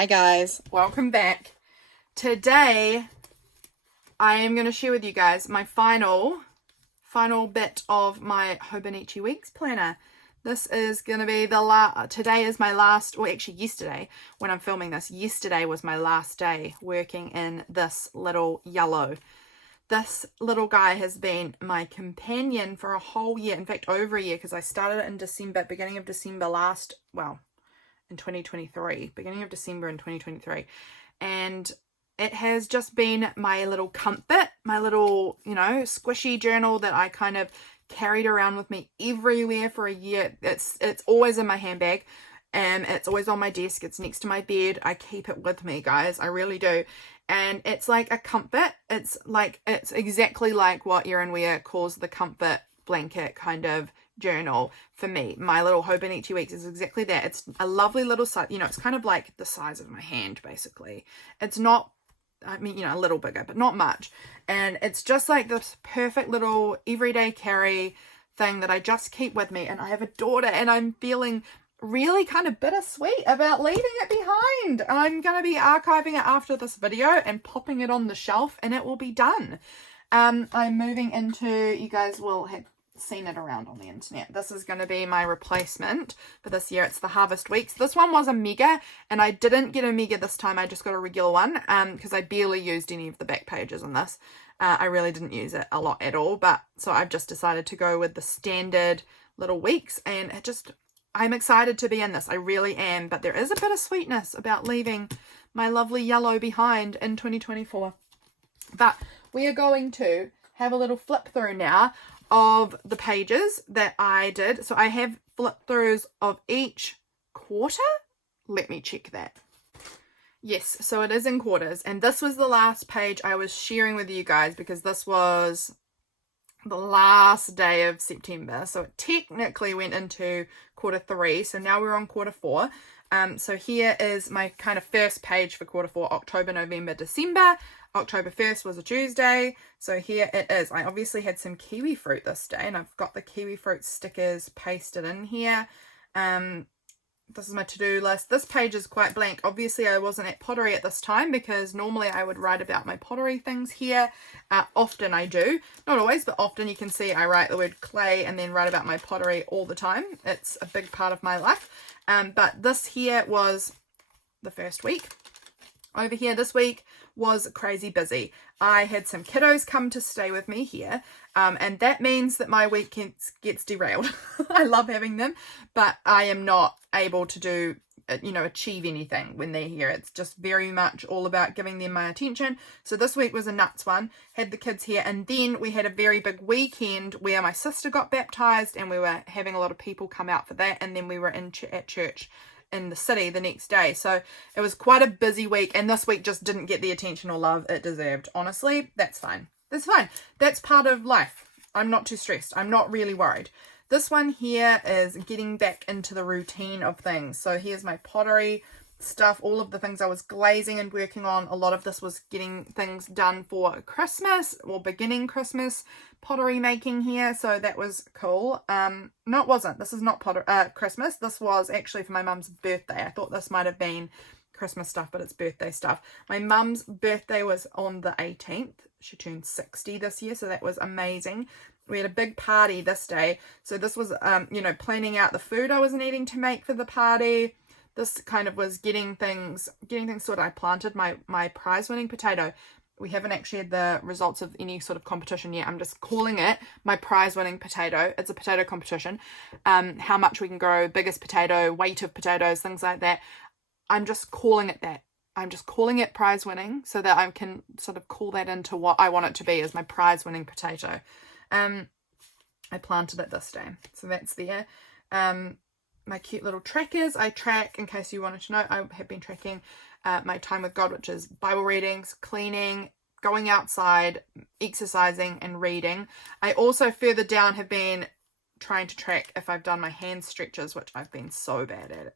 Hi guys, welcome back. Today I am going to share with you guys my final bit of my Hobonichi Weeks planner. This is going to be today is my last, well actually yesterday when I'm filming this, yesterday was my last day working in this little yellow. This little guy has been my companion for a whole year, in fact over a year, because I started it in December, beginning of December in 2023, beginning of December in 2023, and it has just been my little comfort, my little, squishy journal that I kind of carried around with me everywhere for a year. It's always in my handbag, and it's always on my desk. It's next to my bed. I keep it with me, guys. I really do. And it's like a comfort. It's exactly like what Erin calls the comfort blanket kind of journal for me. My little Hobonichi Weeks is exactly that. It's a lovely little size, it's kind of like the size of my hand, basically. It's not, a little bigger, but not much. And it's just like this perfect little everyday carry thing that I just keep with me. And I have a daughter, and I'm feeling really kind of bittersweet about leaving it behind. I'm going to be archiving it after this video and popping it on the shelf, and it will be done. I'm moving into, you guys will have seen it around on the internet. This is going to be my replacement for this year. It's the Harvest Weeks. This one was a mega, and I didn't get a mega this time. I just got a regular one because I barely used any of the back pages in this. I really didn't use it a lot at all, but so I've just decided to go with the standard little weeks, and I'm excited to be in this. I really am, but there is a bit of sweetness about leaving my lovely yellow behind in 2024. But we are going to have a little flip through now of the pages that I did. So I have flip throughs of each quarter. Let me check that. Yes, so it is in quarters. And this was the last page I was sharing with you guys because this was the last day of September. So it technically went into quarter 3. So now we're on quarter 4. So here is my kind of first page for quarter 4, October, November, December. October 1st was a Tuesday. So here it is. I obviously had some kiwi fruit this day, and I've got the kiwi fruit stickers pasted in here. This is my to-do list. This page is quite blank. Obviously, I wasn't at pottery at this time because normally I would write about my pottery things here. Often I do. Not always, but often you can see I write the word clay and then write about my pottery all the time. It's a big part of my life. But this here was the first week. Over here this week was crazy busy. I had some kiddos come to stay with me here, and that means that my week gets derailed. I love having them, but I am not able to do, achieve anything when they're here. It's just very much all about giving them my attention. So this week was a nuts one. Had the kids here, and then we had a very big weekend where my sister got baptized, and we were having a lot of people come out for that, and then we were at church in the city the next day. So it was quite a busy week, and this week just didn't get the attention or love it deserved. Honestly, that's fine. That's fine. That's part of life. I'm not too stressed. I'm not really worried. This one here is getting back into the routine of things. So here's my pottery stuff, all of the things I was glazing and working on. A lot of this was getting things done for Christmas or beginning Christmas pottery making here, so that was cool. No, it wasn't. This is not Christmas. This was actually for my mum's birthday. I thought this might have been Christmas stuff, but it's birthday stuff. My mum's birthday was on the 18th. She turned 60 this year, so that was amazing. We had a big party this day, so this was planning out the food I was needing to make for the party. This kind of was getting things sorted. I planted my prize-winning potato. We haven't actually had the results of any sort of competition yet. I'm just calling it my prize-winning potato. It's a potato competition. How much we can grow, biggest potato, weight of potatoes, things like that. I'm just calling it that. I'm just calling it prize-winning so that I can sort of call that into what I want it to be as my prize-winning potato. I planted it this day. So that's there. My cute little trackers. I track, in case you wanted to know, I have been tracking my time with God, which is Bible readings, cleaning, going outside, exercising, and reading. I also further down have been trying to track if I've done my hand stretches, which I've been so bad at it.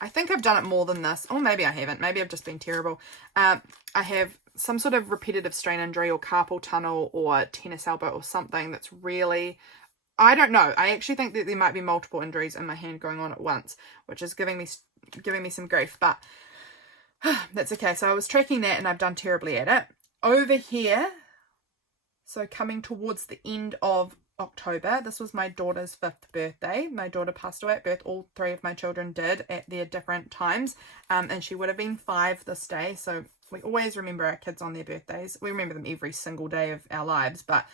I think I've done it more than this, or maybe I haven't. Maybe I've just been terrible. I have some sort of repetitive strain injury or carpal tunnel or tennis elbow or something that's really, I don't know. I actually think that there might be multiple injuries in my hand going on at once, which is giving me some grief. But That's okay. So I was tracking that and I've done terribly at it. Over here, so coming towards the end of October, this was my daughter's 5th birthday. My daughter passed away at birth. All 3 of my children did at their different times. And she would have been 5 this day. So we always remember our kids on their birthdays. We remember them every single day of our lives, but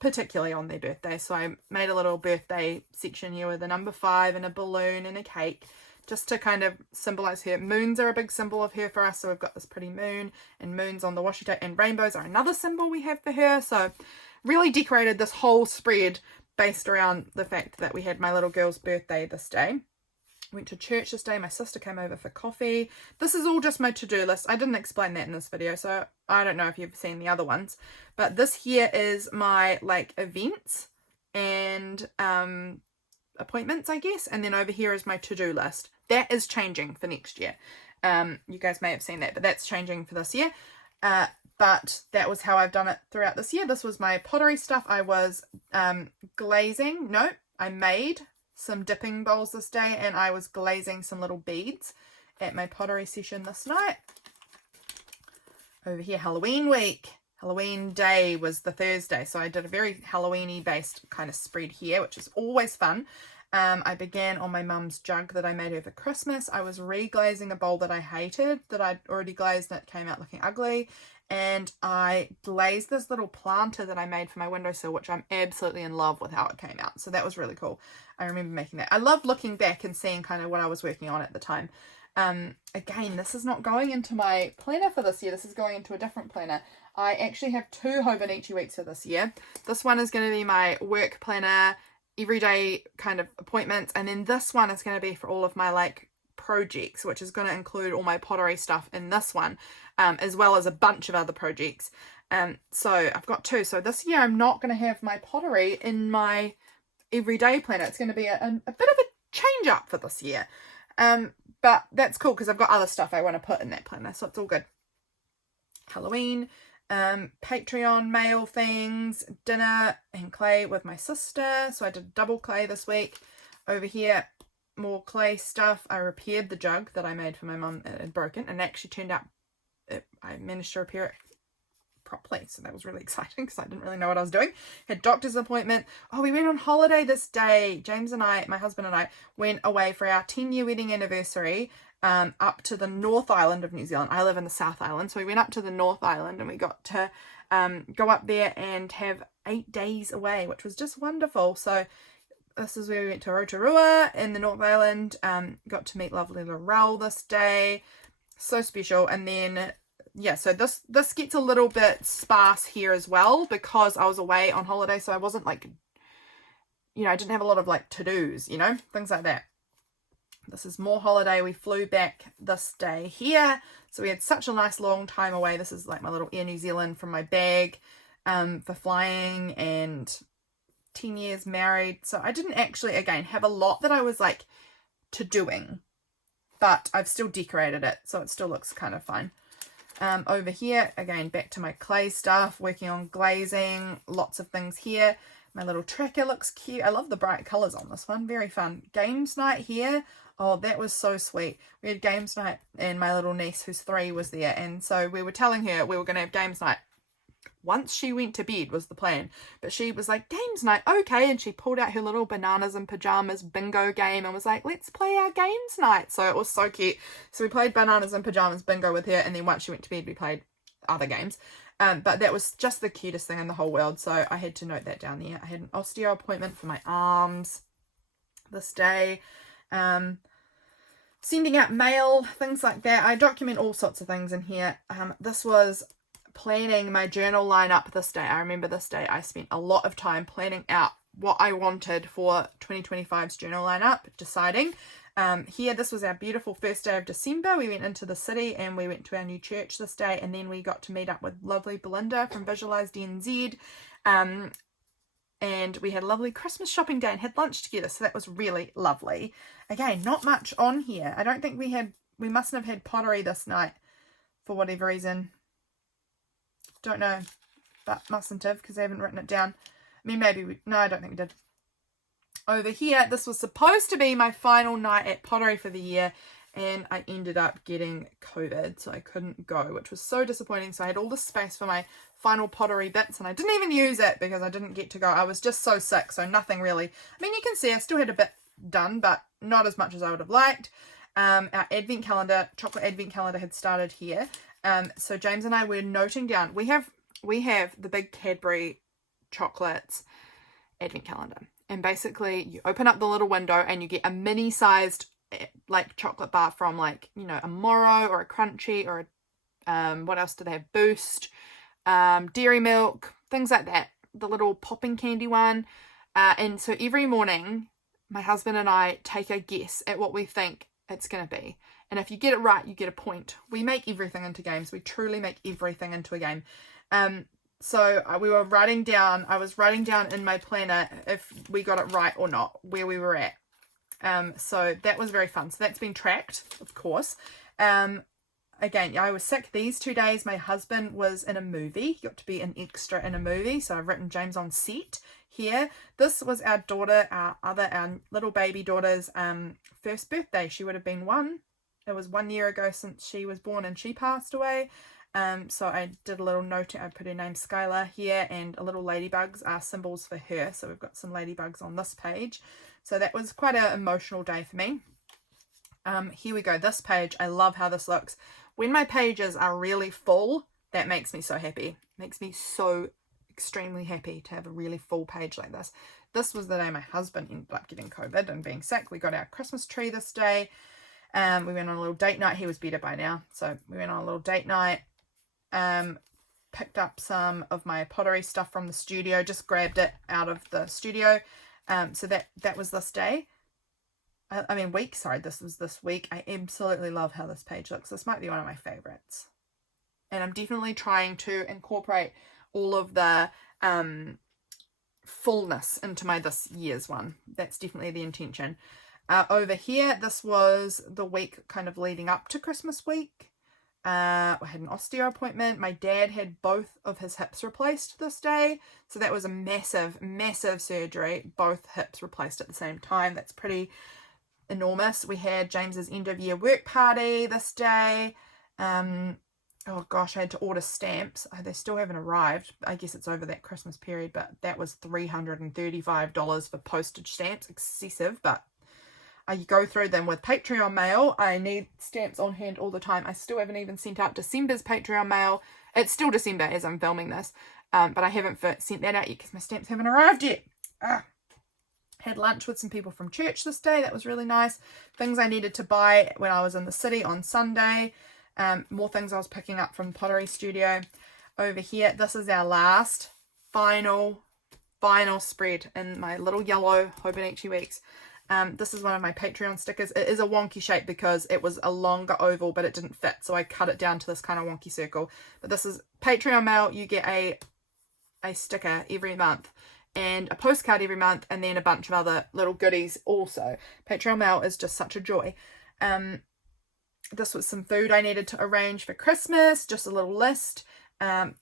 particularly on their birthday. So I made a little birthday section here with a number 5 and a balloon and a cake, just to kind of symbolize her. Moons are a big symbol of her for us, so we've got this pretty moon, and moons on the washi tape, and rainbows are another symbol we have for her. So really decorated this whole spread based around the fact that we had my little girl's birthday this day. Went to church this day. My sister came over for coffee. This is all just my to-do list. I didn't explain that in this video, so I don't know if you've seen the other ones, but this here is my like events and appointments, I guess, and then over here is my to-do list. That is changing for next year. You guys may have seen that, but that's changing for this year. But that was how I've done it throughout this year. This was my pottery stuff. I was glazing. No, I made some dipping bowls this day, and I was glazing some little beads at my pottery session this night. Over here, Halloween week. Halloween day was the Thursday, so I did a very Halloween-y based kind of spread here, which is always fun. I began on my mum's jug that I made over Christmas. I was reglazing a bowl that I hated, that I'd already glazed, and it came out looking ugly. And I glazed this little planter that I made for my windowsill, which I'm absolutely in love with how it came out. So that was really cool. I remember making that. I love looking back and seeing kind of what I was working on at the time. Again, this is not going into my planner for this year. This is going into a different planner. I actually have 2 Hobonichi weeks for this year. This one is going to be my work planner, everyday kind of appointments. And then this one is going to be for all of my like projects, which is going to include all my pottery stuff in this one, as well as a bunch of other projects. So I've got 2. So this year I'm not going to have my pottery in my everyday planner. It's going to be a bit of a change up for this year. But that's cool because I've got other stuff I want to put in that planner, so it's all good. Halloween, Patreon mail things, dinner and clay with my sister. So I did double clay this week. Over here, more clay stuff. I repaired the jug that I made for my mum. It had broken, and it actually turned out I managed to repair it properly, so that was really exciting because I didn't really know what I was doing. Had doctor's appointment. Oh, we went on holiday this day. James and I, my husband and I, went away for our 10-year wedding anniversary up to the North Island of New Zealand. I live in the South Island, so we went up to the North Island and we got to go up there and have 8 days away, which was just wonderful. So this is where we went to Rotorua in the North Island. Got to meet lovely Laurel this day. So special. And then yeah, so this gets a little bit sparse here as well because I was away on holiday, so I wasn't like, you know, I didn't have a lot of like to-dos, you know, things like that. This is more holiday. We flew back this day here, so we had such a nice long time away. This is like my little Air New Zealand from my bag for flying, and 10 years married. So I didn't actually, again, have a lot that I was like to doing, but I've still decorated it, so it still looks kind of fine. Over here, again, back to my clay stuff, working on glazing, lots of things here. My little tracker looks cute. I love the bright colours on this one, very fun. Games night here. Oh, that was so sweet. We had games night, and my little niece, who's 3, was there, and so we were telling her we were going to have games night once she went to bed was the plan, but she was like, games night, okay, and she pulled out her little bananas and pajamas bingo game and was like, let's play our games night. So it was so cute. So we played bananas and pajamas bingo with her, and then once she went to bed we played other games, but that was just the cutest thing in the whole world, so I had to note that down there. I had an osteo appointment for my arms this day, sending out mail, things like that. I document all sorts of things in here. This was planning my journal lineup this day. I remember this day I spent a lot of time planning out what I wanted for 2025's journal lineup, deciding. Here, this was our beautiful first day of December. We went into the city and we went to our new church this day, and then we got to meet up with lovely Belinda from Visualize DNZ, and we had a lovely Christmas shopping day and had lunch together, so that was really lovely. Again, not much on here. I don't think we mustn't have had pottery this night for whatever reason. Don't know, but mustn't have because I haven't written it down. I mean, maybe no, I don't think we did. Over here, this was supposed to be my final night at pottery for the year, and I ended up getting COVID, so I couldn't go, which was so disappointing. So I had all this space for my final pottery bits, and I didn't even use it because I didn't get to go. I was just so sick, so nothing really. I mean, you can see I still had a bit done, but not as much as I would have liked. Our advent calendar, chocolate advent calendar, had started here. So James and I were noting down. We have the big Cadbury chocolates advent calendar, and basically you open up the little window and you get a mini sized like chocolate bar from, like, you know, a Moro or a Crunchy or what else do they have, Boost, Dairy Milk, things like that, the little popping candy one. And so every morning my husband and I take a guess at what we think it's going to be, and if you get it right you get a point. We make everything into games. We truly make everything into a game. So I was writing down in my planner if we got it right or not, where we were at. So that was very fun. So that's been tracked, of course. Again, I was sick these 2 days. My husband was in a movie. He got to be an extra in a movie. So I've written James on set here. This was our daughter, our little baby daughter's first birthday. She would have been 1. It was 1 year ago since she was born, and she passed away. So I did a little note. I put her name Skylar here, and a little ladybugs are symbols for her. So we've got some ladybugs on this page. So that was quite an emotional day for me. Here we go. This page, I love how this looks. When my pages are really full, that makes me so happy. Makes me so extremely happy to have a really full page like this. This was the day my husband ended up getting COVID and being sick. We got our Christmas tree this day. We went on a little date night. He was better by now. So we went on a little date night. Picked up some of my pottery stuff from the studio. Just grabbed it out of the studio. So that was this day. Week. Sorry, this was this week. I absolutely love how this page looks. This might be one of my favorites. And I'm definitely trying to incorporate all of the fullness into my this year's one. That's definitely the intention. Over here, this was the week kind of leading up to Christmas week. I had an osteo appointment. My dad had both of his hips replaced this day. So that was a massive, massive surgery. Both hips replaced at the same time. That's pretty enormous. We had James's end of year work party this day. Oh gosh, I had to order stamps. They still haven't arrived. I guess it's over that Christmas period, but that was $335 for postage stamps. Excessive, but I go through them with Patreon mail. I need stamps on hand all the time. I still haven't even sent out December's Patreon mail. It's still December as I'm filming this, but I haven't sent that out yet because my stamps haven't arrived yet. Had lunch with some people from church this day. That was really nice. Things I needed to buy when I was in the city on Sunday. More things I was picking up from the pottery studio. Over here, this is our last final spread in my little yellow Hobonichi weeks. This is one of my Patreon stickers. It is a wonky shape because it was a longer oval, but it didn't fit. So I cut it down to this kind of wonky circle. But this is Patreon mail. You get a sticker every month and a postcard every month, and then a bunch of other little goodies also. Patreon mail is just such a joy. This was some food I needed to arrange for Christmas, just a little list.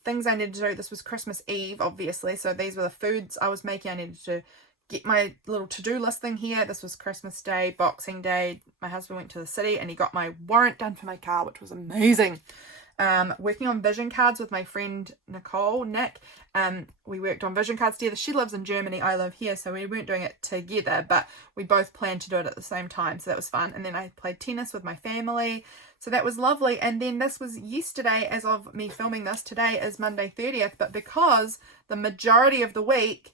Things I needed to do. This was Christmas Eve, obviously. So these were the foods I was making. I needed to get my little to-do list thing here. This was Christmas Day, Boxing Day. My husband went to the city and he got my warrant done for my car, which was amazing. Working on vision cards with my friend Nick. We worked on vision cards together. She lives in Germany, I live here, so we weren't doing it together, but we both planned to do it at the same time, so that was fun. And then I played tennis with my family, so that was lovely. And then this was yesterday, as of me filming this. Today is Monday 30th, but because the majority of the week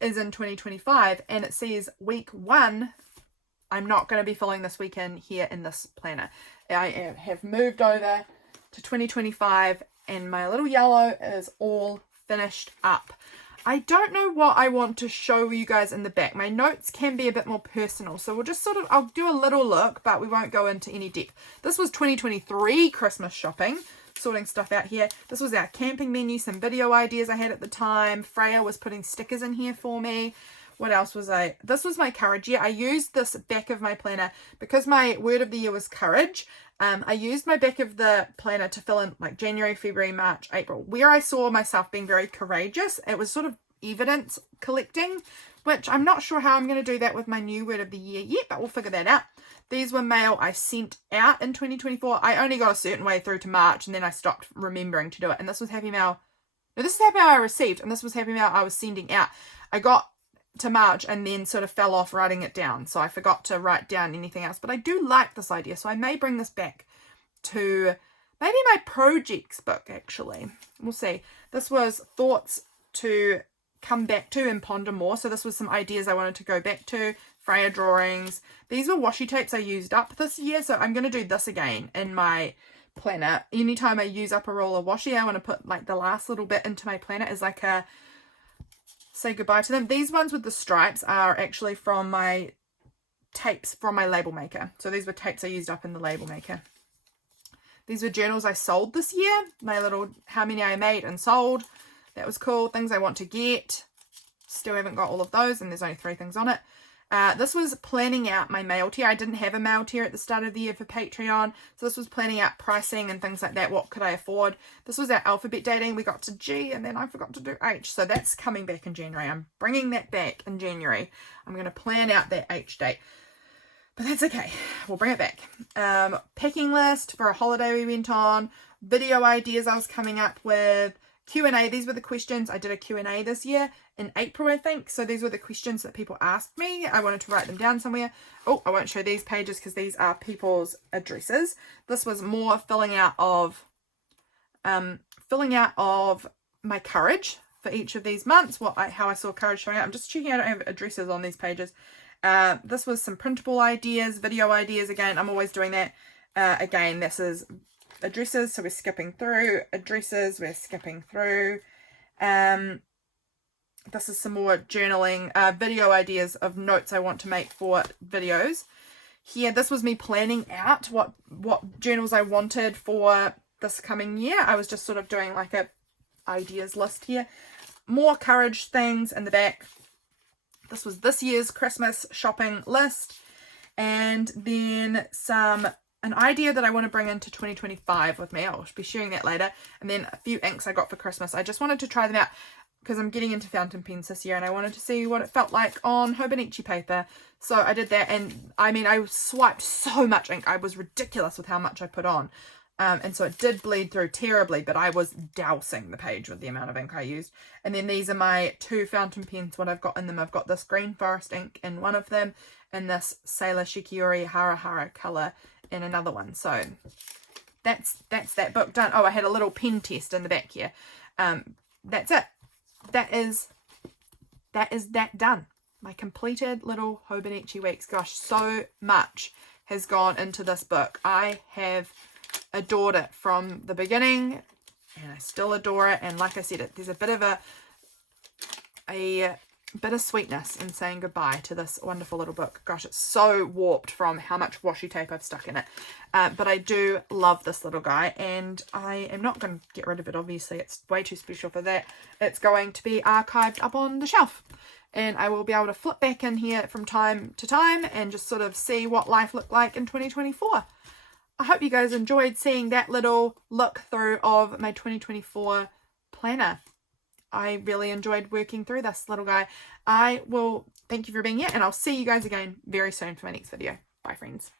is in 2025 and it says week 1, I'm not going to be filling this weekend here in this planner. I have moved over to 2025 and my little yellow is all finished up. I don't know what I want to show you guys in the back. My notes can be a bit more personal, so we'll just I'll do a little look, but we won't go into any depth. This was 2023 Christmas shopping, sorting stuff out here. This was our camping menu, some video ideas I had at the time. Freya was putting stickers in here for me. What else was this was my courage year. I used this back of my planner because my word of the year was courage. I used my back of the planner to fill in like January, February, March, April, where I saw myself being very courageous. It was sort of evidence collecting which I'm not sure how I'm going to do that with my new word of the year yet, but we'll figure that out. These were mail I sent out in 2024. I only got a certain way through to March, and then I stopped remembering to do it. And this was happy mail. No, this is happy mail I received, and this was happy mail I was sending out. I got to March and then sort of fell off writing it down, so I forgot to write down anything else. But I do like this idea, so I may bring this back to maybe my projects book, actually. We'll see. This was thoughts to come back to and ponder more. So this was some ideas I wanted to go back to. Freya drawings. These were washi tapes I used up this year, so I'm going to do this again in my planner. Anytime I use up a roll of washi, I want to put like the last little bit into my planner as like a say goodbye to them. These ones with the stripes are actually from my tapes from my label maker. So these were tapes I used up in the label maker. These were journals I sold this year. My little how many I made and sold. That was cool. Things I want to get. Still haven't got all of those, and there's only 3 things on it. This was planning out my mail tier. I didn't have a mail tier at the start of the year for Patreon, so this was planning out pricing and things like that. What could I afford? This was our alphabet dating. We got to G, and then I forgot to do H, so that's coming back in January. I'm bringing that back in January. I'm going to plan out that H date, but that's okay. We'll bring it back. Packing list for a holiday we went on. Video ideas I was coming up with. Q&A, these were the questions. I did a Q&A this year in April, I think. So these were the questions that people asked me. I wanted to write them down somewhere. Oh, I won't show these pages because these are people's addresses. This was more filling out of my courage for each of these months. How I saw courage showing up. I'm just checking I don't have addresses on these pages. This was some printable ideas, video ideas. Again, I'm always doing that. Again, this is addresses, so we're skipping through addresses, we're skipping through. This is some more journaling, video ideas of notes I want to make for videos. Here, this was me planning out what journals I wanted for this coming year. I was just sort of doing like a ideas list here. More courage things in the back. This was this year's Christmas shopping list, and then an idea that I want to bring into 2025 with me. I'll be sharing that later. And then a few inks I got for Christmas. I just wanted to try them out because I'm getting into fountain pens this year, and I wanted to see what it felt like on Hobonichi paper. So I did that, and I mean, I swiped so much ink. I was ridiculous with how much I put on. And so it did bleed through terribly, but I was dousing the page with the amount of ink I used. And then these are my 2 fountain pens, what I've got in them. I've got this Green Forest ink in one of them, and this Sailor Shikiori Hara Hara colour in another one. So that's that book done. Oh, I had a little pen test in the back here. That's it. That is that done. My completed little Hobonichi weeks. Gosh, so much has gone into this book. I have adored it from the beginning, and I still adore it. And like I said, there's a bit of a bittersweetness in saying goodbye to this wonderful little book. Gosh, it's so warped from how much washi tape I've stuck in it. But I do love this little guy, and I am not going to get rid of it, obviously. It's way too special for that. It's going to be archived up on the shelf, and I will be able to flip back in here from time to time and just sort of see what life looked like in 2024. I hope you guys enjoyed seeing that little look through of my 2024 planner. I really enjoyed working through this little guy. I will thank you for being here, and I'll see you guys again very soon for my next video. Bye, friends.